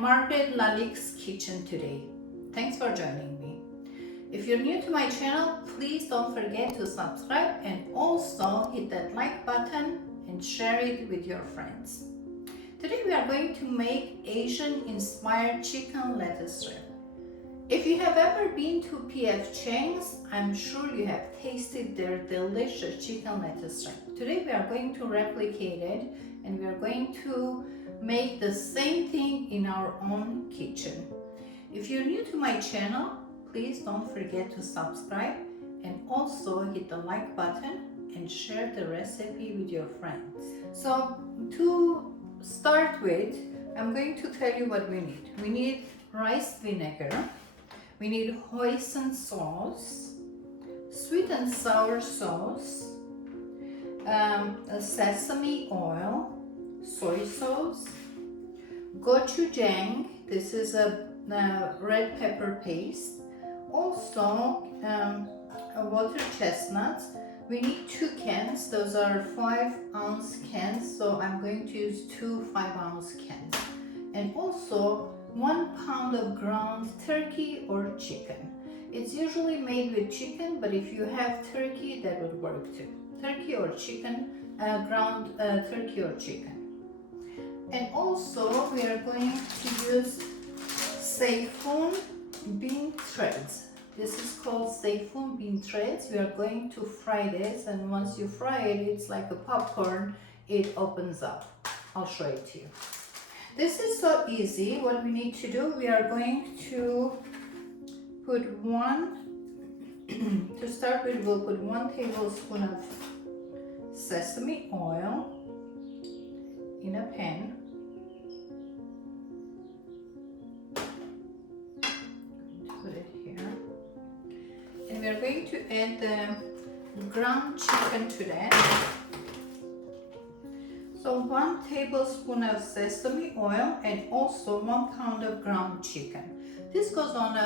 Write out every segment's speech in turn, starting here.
Margaret LALIK'S kitchen today. Thanks for joining me. If you're new to my channel, please don't forget to subscribe and also hit that like button and share it with your friends. Today we are going to make Asian inspired chicken lettuce wrap. If you have ever been to P.F. Chang's, I'm sure you have tasted their delicious chicken lettuce wrap. Today we are going to replicate it and we are going to make the same thing in our own kitchen. If you're new to my channel, please don't forget to subscribe and also hit the like button and share the recipe with your friends. So to start with, I'm going to tell you what we need. We need rice vinegar. We need hoisin sauce, sweet and sour sauce, sesame oil, soy sauce, Gochu Jang, this is a red pepper paste, also water chestnuts. We need 2 cans, those are 5-ounce cans, so I'm going to use 2 5-ounce cans. And also 1 pound of ground turkey or chicken. It's usually made with chicken, but if you have turkey, that would work too. Turkey or chicken, ground turkey or chicken. And also we are going to use saffron bean threads. This is called saffron bean threads. We are going to fry this, and once you fry it, it's like a popcorn, it opens up. I'll show it to you. This is so easy. What we need to do, we are going to put to start with, we'll put 1 tablespoon of sesame oil in a pan. Put it here. And we are going to add the ground chicken to that. So 1 tablespoon of sesame oil and also 1 pound of ground chicken. This goes on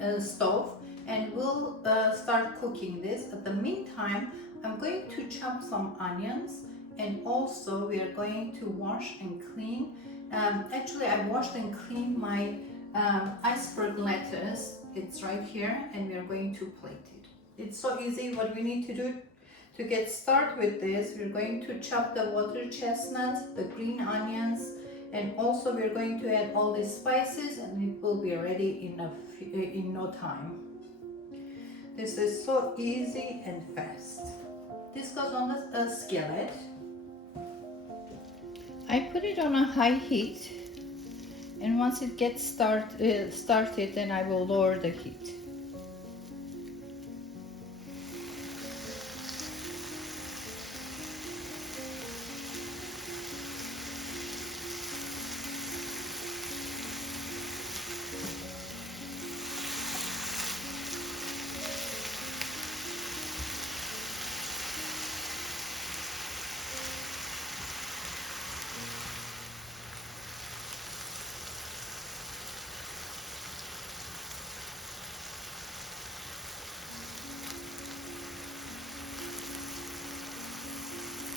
a stove and we'll start cooking this. At the meantime, I'm going to chop some onions and also we are going to wash and clean. Actually, I washed and cleaned my iceberg lettuce. It's right here and we are going to plate it. It's so easy. What we need to do to get started with this, we're going to chop the water chestnuts, the green onions, and also we're going to add all these spices and it will be ready in no time. This is so easy and fast. This goes on a skillet. I put it on a high heat, and once it gets started, then I will lower the heat.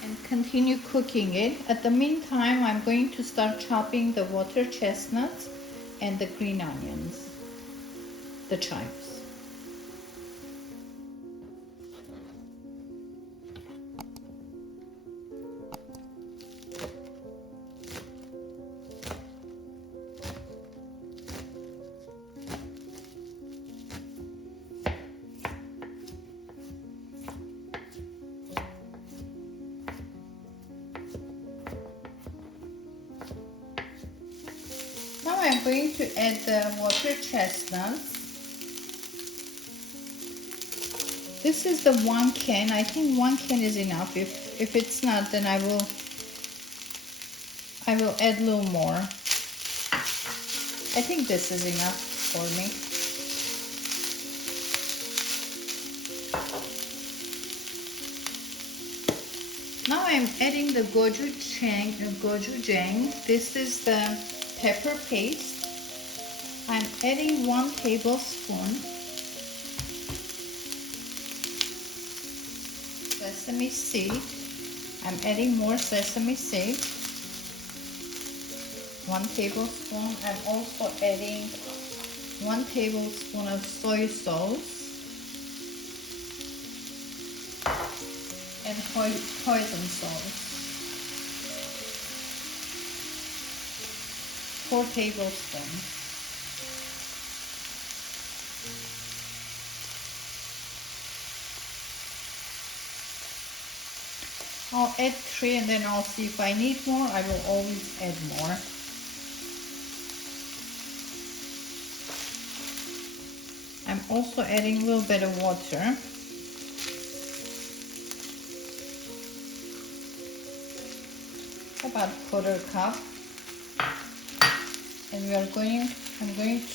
And continue cooking it. At the meantime, I'm going to start chopping the water chestnuts and the green onions, the chives. Now I'm going to add the water chestnuts. This is the 1 can. I think 1 can is enough. If it's not, then I will add a little more. I think this is enough for me. Now I'm adding the Gochu Jang. This is the pepper paste. I'm adding 1 tablespoon sesame seed. I'm adding more sesame seed. 1 tablespoon. I'm also adding 1 tablespoon of soy sauce and hoisin sauce. 4 tablespoons. I'll add 3 and then I'll see if I need more. I will always add more. I'm also adding a little bit of water. About 1/4 cup. And I'm going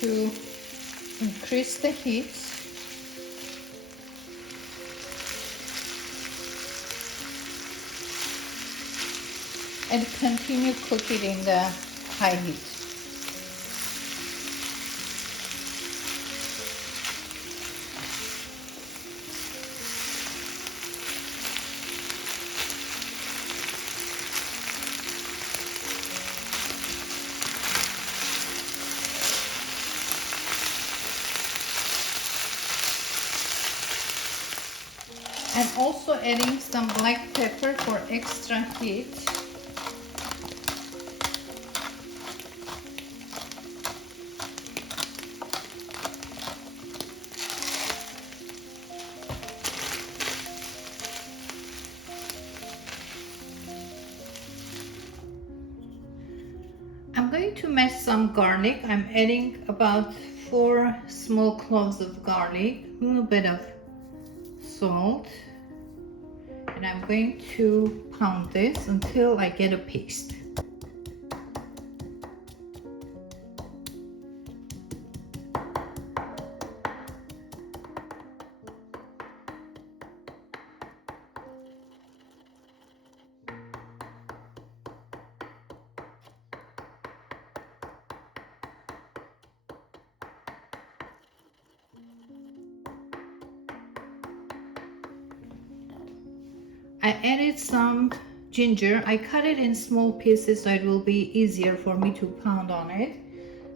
to increase the heat. And continue cooking in the high heat. I'm also adding some black pepper for extra heat. I'm going to mash some garlic. I'm adding about 4 small cloves of garlic, a little bit of salt, and I'm going to pound this until I get a paste. I added some ginger. I cut it in small pieces so it will be easier for me to pound on it.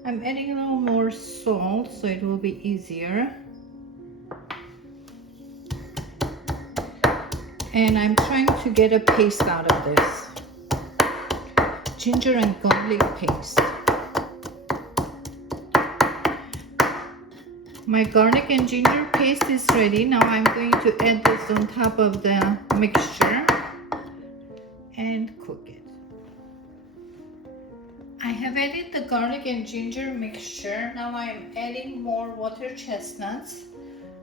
I'm adding a little more salt so it will be easier. And I'm trying to get a paste out of this. Ginger and garlic paste. My garlic and ginger paste is ready. Now I'm going to add this on top of the mixture and cook it. I have added the garlic and ginger mixture. Now I'm adding more water chestnuts.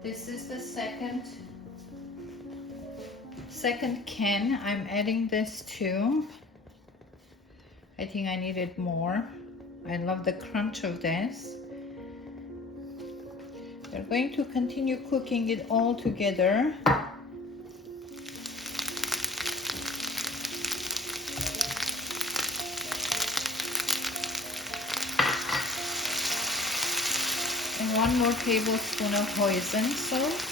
This is the second can. I'm adding this too. I think I needed more. I love the crunch of this. We're going to continue cooking it all together. And 1 more tablespoon of Hoisin Sauce.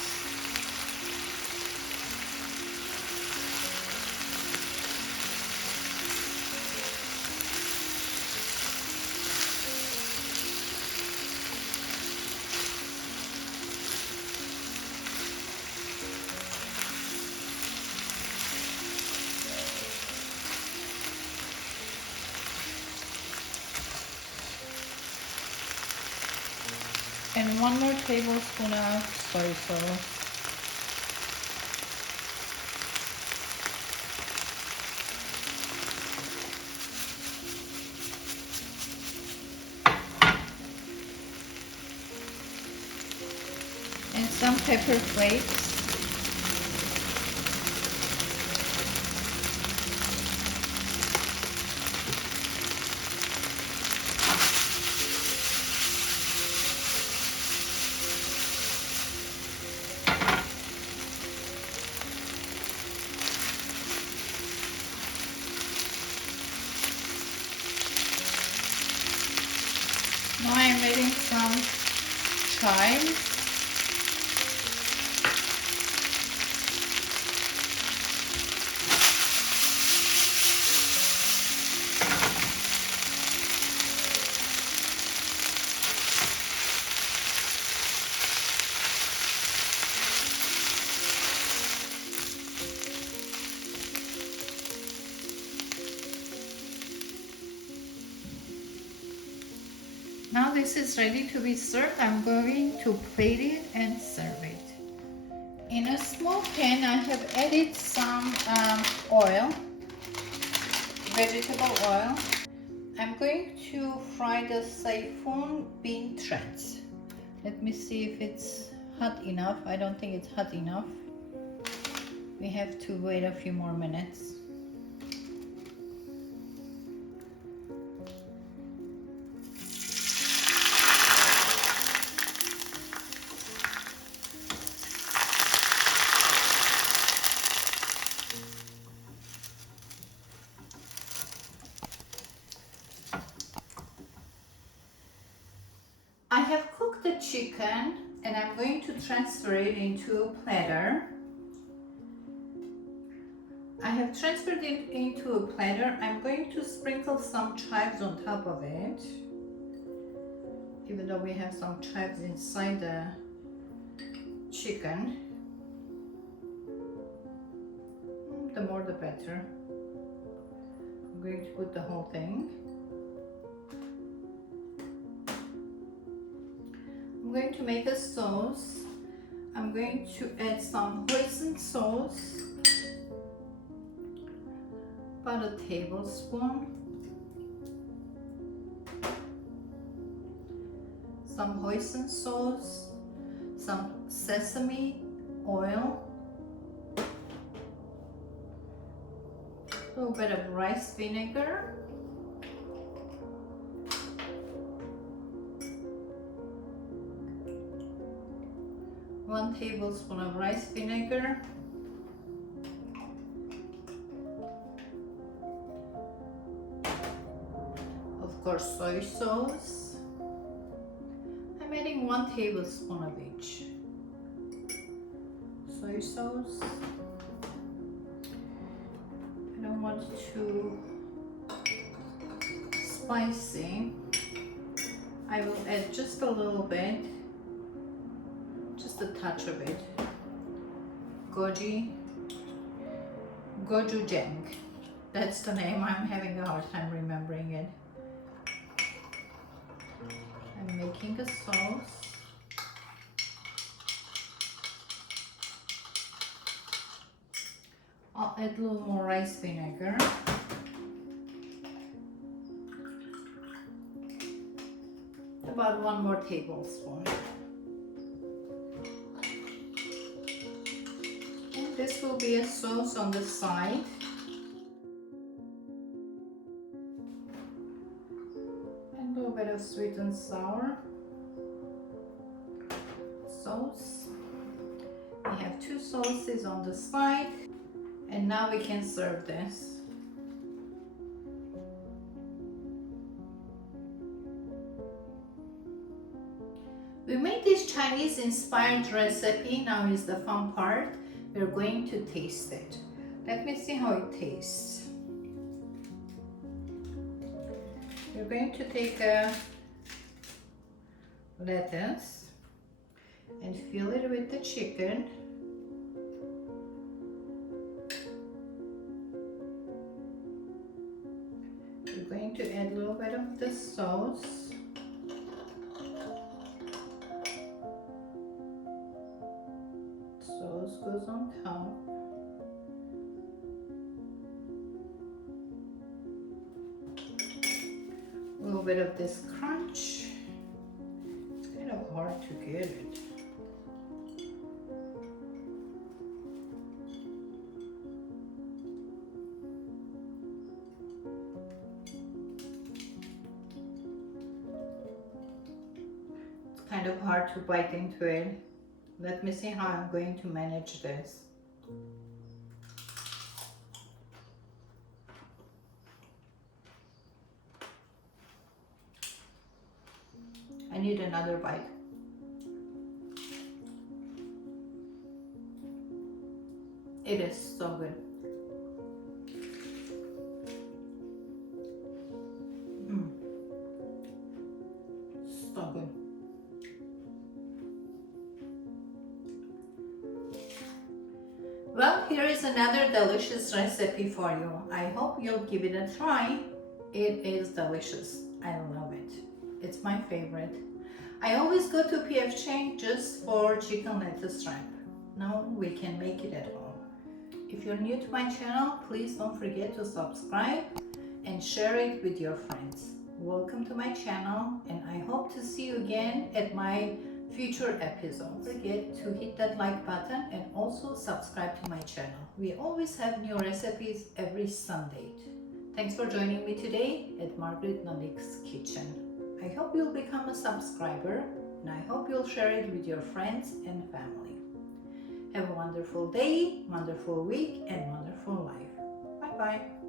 And 1 more tablespoon of soy sauce. And some pepper flakes. Now I'm adding some chives. Now this is ready to be served. I'm going to plate it and serve it. In a small pan, I have added some oil, vegetable oil. I'm going to fry the saffron bean threads. Let me see if it's hot enough. I don't think it's hot enough. We have to wait a few more minutes. I have cooked the chicken and I'm going to transfer it into a platter. I have transferred it into a platter. I'm going to sprinkle some chives on top of it. Even though we have some chives inside the chicken. The more the better. I'm going to put the whole thing. I'm going to make a sauce. I'm going to add some hoisin sauce, about a tablespoon, some hoisin sauce, some sesame oil, a little bit of rice vinegar, one tablespoon of rice vinegar, of course soy sauce. I'm adding 1 tablespoon of each. Soy sauce. I don't want too spicy. I will add just a little bit. Just a touch of it. Gochu Jang. That's the name. I'm having a hard time remembering it. I'm making a sauce. I'll add a little more rice vinegar. About 1 more tablespoon. This will be a sauce on the side. And a little bit of sweet and sour sauce. We have 2 sauces on the side. And now we can serve this. We made this Chinese inspired recipe. Now is the fun part. We're going to taste it. Let me see how it tastes. We're going to take a lettuce and fill it with the chicken. We're going to add a little bit of the sauce. Sauce goes on top. A little bit of this crunch. It's kind of hard to get it. It's kind of hard to bite into it. Let me see how I'm going to manage this. I need another bite. It is so good. So good. Well, here is another delicious recipe for you. I hope you'll give it a try. It is delicious. I love it. It's my favorite. I always go to P.F. Chang just for chicken lettuce wrap. Now we can make it at home. If you're new to my channel, please don't forget to subscribe and share it with your friends. Welcome to my channel, and I hope to see you again at my future episodes. Don't forget to hit that like button and also subscribe to my channel. We always have new recipes every Sunday. Thanks for joining me today at Margaret LALIK'S kitchen. I hope you'll become a subscriber, and I hope you'll share it with your friends and family. Have a wonderful day, wonderful week, and wonderful life. Bye bye.